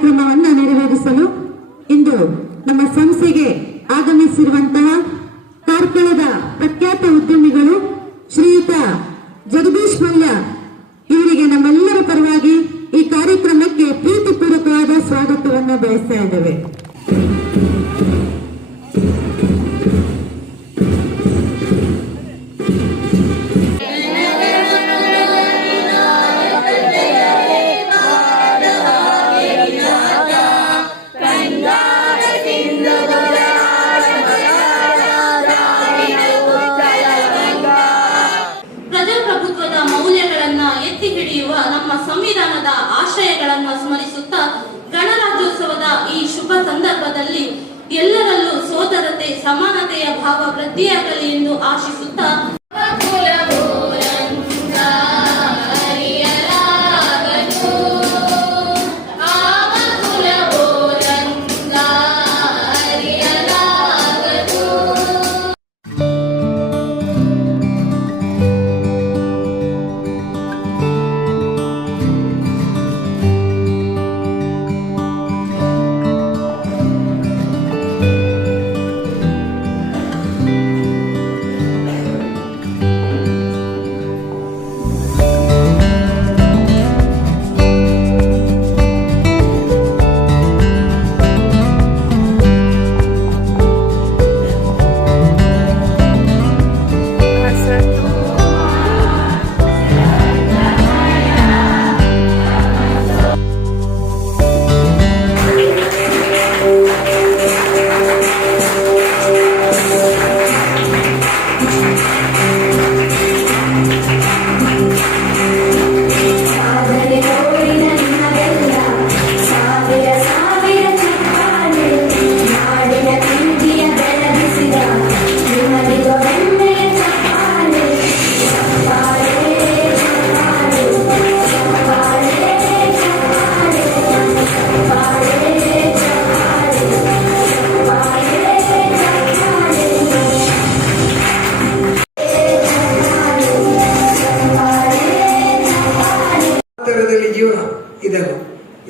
ಕಾರ್ಯಕ್ರಮವನ್ನು ನೆರವೇರಿಸಲು ಇಂದು ನಮ್ಮ ಸಂಸ್ಥೆಗೆ ಆಗಮಿಸಿರುವಂತಹ ಕಾರ್ಕಳದ ಪ್ರಖ್ಯಾತ ಉದ್ಯಮಿಗಳು ಶ್ರೀಯುತ ಜಗದೀಶ್ ಮಲ್ಯ ಇವರಿಗೆ ನಮ್ಮೆಲ್ಲರ ಪರವಾಗಿ ಈ ಕಾರ್ಯಕ್ರಮಕ್ಕೆ ಪ್ರೀತಿಪೂರ್ವಕವಾದ ಸ್ವಾಗತವನ್ನು ಬಯಸ್ತಾ ಇದ್ದೇವೆ. ನಮ್ಮ ಸಂವಿಧಾನದ ಆಶಯಗಳನ್ನು ಸ್ಮರಿಸುತ್ತಾ ಗಣರಾಜ್ಯೋತ್ಸವದ ಈ ಶುಭ ಸಂದರ್ಭದಲ್ಲಿ ಎಲ್ಲರಲ್ಲೂ ಸೋದರತೆ ಸಮಾನತೆಯ ಭಾವ ವೃದ್ಧಿಯಾಗಲಿ ಎಂದು ಆಶಿಸುತ್ತಾ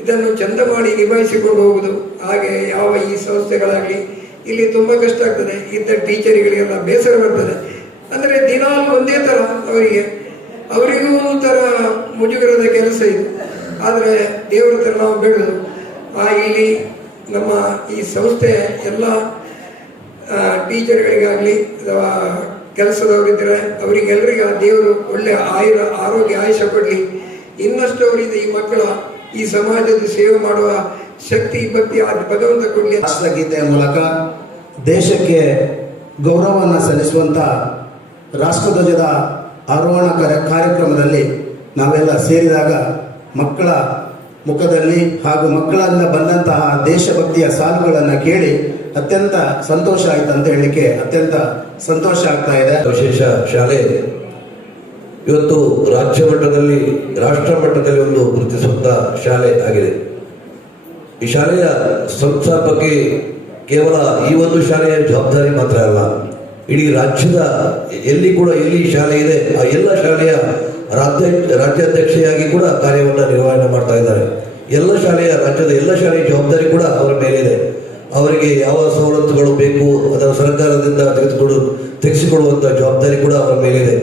ಇದನ್ನು ಚಂದ ಮಾಡಿ ನಿಭಾಯಿಸಿಕೊಂಡು ಹೋಗುವುದು. ಹಾಗೆ ಯಾವ ಈ ಸಂಸ್ಥೆಗಳಾಗಲಿ ಇಲ್ಲಿ ತುಂಬ ಕಷ್ಟ ಆಗ್ತದೆ. ಇದ್ದ ಟೀಚರ್ಗಳಿಗೆಲ್ಲ ಬೇಸರ ಬರ್ತದೆ. ಅಂದರೆ ದಿನಾಲು ಒಂದೇ ಥರ ಅವರಿಗೂ ಥರ ಮುಜುಗರದ ಕೆಲಸ ಇದು. ಆದರೆ ದೇವರ ಥರ ನಾವು ಬೆಳೆದು ಇಲ್ಲಿ ನಮ್ಮ ಈ ಸಂಸ್ಥೆ ಎಲ್ಲ ಟೀಚರ್ಗಳಿಗಾಗಲಿ ಅಥವಾ ಕೆಲಸದವರಿದ್ದರೆ ಅವರಿಗೆಲ್ಲರಿಗೂ ದೇವರು ಒಳ್ಳೆಯ ಆರೋಗ್ಯ ಆಯುಷ್ಯ ಕೊಡಲಿ. ಇನ್ನಷ್ಟು ಅವರಿಂದ ಈ ಮಕ್ಕಳ ಈ ಸಮಾಜದ ಸೇವೆ ಮಾಡುವ ಶಕ್ತಿ ಭಕ್ತಿ ಭಗವಂತ ಕೊಡಲಿ. ರಾಷ್ಟ್ರಗೀತೆಯ ಮೂಲಕ ದೇಶಕ್ಕೆ ಗೌರವವನ್ನು ಸಲ್ಲಿಸುವಂಥ ರಾಷ್ಟ್ರಧ್ವಜದ ಆರೋಹಣ ಕಾರ್ಯಕ್ರಮದಲ್ಲಿ ನಾವೆಲ್ಲ ಸೇರಿದಾಗ ಮಕ್ಕಳ ಮುಖದಲ್ಲಿ ಹಾಗೂ ಮಕ್ಕಳಿಂದ ಬಂದಂತಹ ದೇಶಭಕ್ತಿಯ ಸಾಲುಗಳನ್ನು ಕೇಳಿ ಅತ್ಯಂತ ಸಂತೋಷ ಆಯಿತು ಅಂತ ಹೇಳಲಿಕ್ಕೆ ಅತ್ಯಂತ ಸಂತೋಷ ಆಗ್ತಾ ಇದೆ. ವಿಶೇಷ ಶಾಲೆ ಇವತ್ತು ರಾಜ್ಯ ಮಟ್ಟದಲ್ಲಿ ರಾಷ್ಟ್ರ ಮಟ್ಟದಲ್ಲಿ ಒಂದು ಗುರುತಿಸುವಂತ ಶಾಲೆ ಆಗಿದೆ. ಈ ಶಾಲೆಯ ಸಂಸ್ಥಾಪಕಿ ಕೇವಲ ಈ ಒಂದು ಶಾಲೆಯ ಜವಾಬ್ದಾರಿ ಮಾತ್ರ ಅಲ್ಲ, ಇಡೀ ರಾಜ್ಯದ ಎಲ್ಲಿ ಶಾಲೆ ಇದೆ ಆ ಎಲ್ಲ ಶಾಲೆಯ ರಾಜ್ಯಾಧ್ಯಕ್ಷೆಯಾಗಿ ಕೂಡ ಕಾರ್ಯವನ್ನು ನಿರ್ವಹಣೆ ಮಾಡ್ತಾ ಇದ್ದಾರೆ. ರಾಜ್ಯದ ಎಲ್ಲ ಶಾಲೆಯ ಜವಾಬ್ದಾರಿ ಕೂಡ ಅವರ ಮೇಲಿದೆ. ಅವರಿಗೆ ಯಾವ ಸವಲತ್ತುಗಳು ಬೇಕು ಅದನ್ನು ಸರ್ಕಾರದಿಂದ ತೆಗೆಸಿಕೊಳ್ಳುವಂತ ಜವಾಬ್ದಾರಿ ಕೂಡ ಅವರ ಮೇಲಿದೆ.